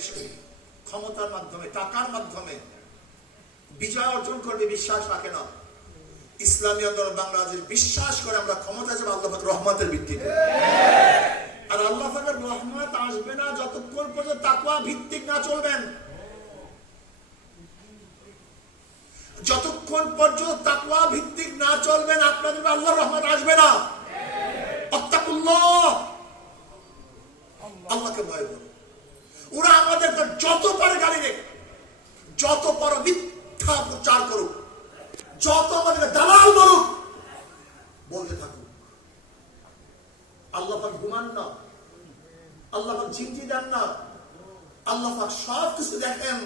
বাংলাদেশ ক্ষমতার মাধ্যমে, টাকার মাধ্যমে বিজয় অর্জন করবে বিশ্বাস রাখে না। ইসলামী আন্দোলন বাংলাদেশ বিশ্বাস করে আমরা ক্ষমতা যাবো আল্লাহ পাকের রহমতের ভিত্তিতে। আর আল্লাহ পাকের রহমত আসবে না যতক্ষণ পর্যন্ত তাকওয়া ভিত্তিক না চলবেন। যতক্ষণ পর্যন্ত তাকওয়া ভিত্তিক না চলবেন আপনাদের আল্লাহর রহমত আসবে না। আত্তাকুল্লাহ, আল্লাহকে ভয় করুন। ওরা আমাদের যত পারে গালি দেখ, যত পারে মিথ্যা প্রচার করুক, যত আমাদের দালাল বলুক, বলতে থাকুক। আল্লাহ পাক ঘুমান না, আল্লাহ পাক ঝিমঝি দেন না, আল্লাহ পাক সব কিছু দেখেন,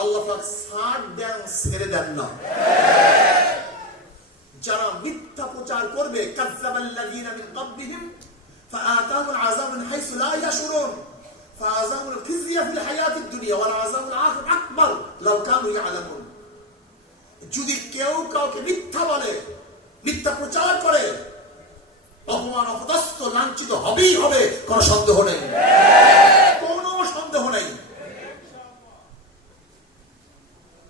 আল্লাহ পাক ছাড় দেন, ছেড়ে দেন না। যারা মিথ্যা প্রচার করবে, কাযযাবাল্লাযীনা মিন ক্বাবলিহিম ফাআতাহুমুল আযাবু মিন হাইসু লা ইয়াশউরুন ফাআযাবুল খিজয়া ফিল হায়াতিদ দুনিয়া ওয়াল আযাবুল আখির আকবার লাউ কানু ইয়ালামুন। যদি কেউ কাউকে মিথ্যা বলে, মিথ্যা প্রচার করে, অপমান, অপদস্থ, লাঞ্ছিত হবেই হবে, কোনো সন্দেহ নেই, কোনো সন্দেহ নেই।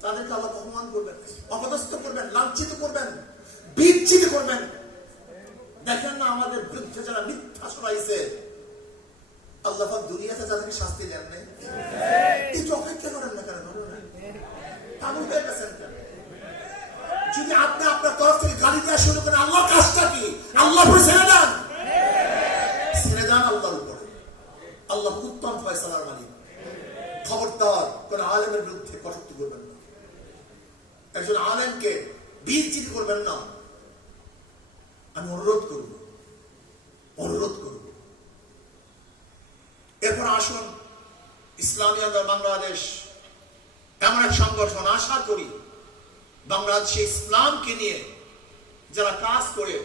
তাদেরকে আল্লাহ অপমান করবেন, অপদস্থ করবেন, লাঞ্ছিত করবেন, বিচ্ছিন্ন করবেন। দেখেন না আমাদের বিরুদ্ধে যারা মিথ্যা ছড়াইছে, আল্লাহ পাক দুনিয়াতে যাদেরকে শাস্তি দেন নাই, একটু অপেক্ষা করেন না কেন? পাগল হয়ে গেছেন কেন? যদি আপনি আপনার তরফ থেকে গালি দেওয়া শুরু করেন, আল্লাহর কাজটা কি? আল্লাহর উপরে ছেড়ে দেন, ছেড়ে দেন আল্লাহর উপরে। আল্লাহ উত্তম ফয়সালার মালিক। খবরদার কোন আলেমের বিরুদ্ধে কটূক্তি করবেন না, একজন আলেমকে বিচ্ছিন্ন করবেন না। আমি অনুরোধ করব, অনুরোধ করব। এরপর আসুন, ইসলামী আন্দোলন বাংলাদেশ এমন এক সংগঠন, আশা করি বাংলাদেশে ইসলামকে নিয়ে যারা কাজ করে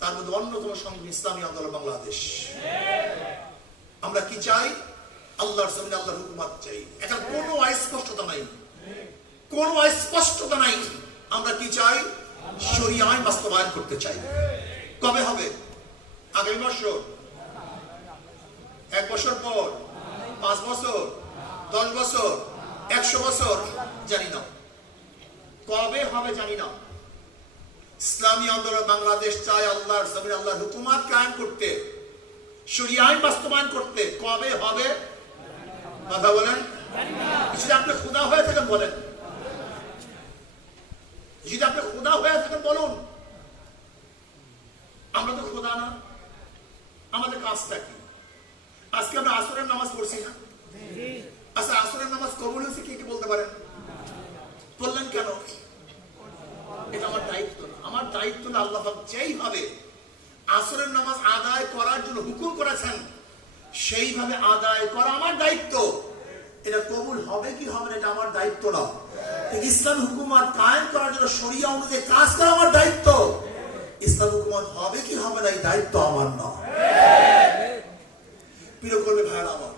তার মধ্যে অন্যতম সংগঠন ইসলামী আন্দোলন বাংলাদেশ। আমরা কি চাই? আল্লাহর জমিনে আল্লাহর হুকুমত চাই। এটা কোনো অস্পষ্টতা নাই, কোনো অস্পষ্টতা নাই। আমরা কি চাই? শরীয়ত আইন বাস্তবায়ন করতে চাই। কবে হবে? আগামী বছর, 1 বছর পর, 5 বছর, 10 বছর, 100 বছর, জানি না। কবে হবে জানি না। ইসলামী আন্দোলন বাংলাদেশ চায় আল্লাহর জমিনে আল্লাহর হুকুমত কায়েম করতে, শরীয়ত আইন বাস্তবায়ন করতে। কবে হবে কথা বলেন? যদি আপনি খোদা হয়ে থাকেন বলেন, যদি আপনি খোদা হয়ে থাকেন বলুন। আমরা তো খোদা না, আমাদের কাজটা কি? আজকে আমরা আসরের নামাজ পড়ছি না? আচ্ছা, আসরের নামাজ কবুল হয়েছে কি বলতে পারেন? বললেন কেন? এটা আমার দায়িত্ব না। আমার দায়িত্ব না, আল্লাহ পাক যেইভাবে আসরের নামাজ আদায় করার জন্য হুকুম করেছেন সেইভাবে আদায় করা আমার দায়িত্ব। এটা কবুল হবে কি হবে না এটা আমার দায়িত্ব না। ইসলাম হুকুমত কায়েম করার জন্য শরিয়া অনুযায়ী কাজ করা আমার দায়িত্ব। ইসলাম হুকুমত হবে কি হবে না এই দায়িত্ব আমার না। প্রিয় কর্মী ভাইরা আমার,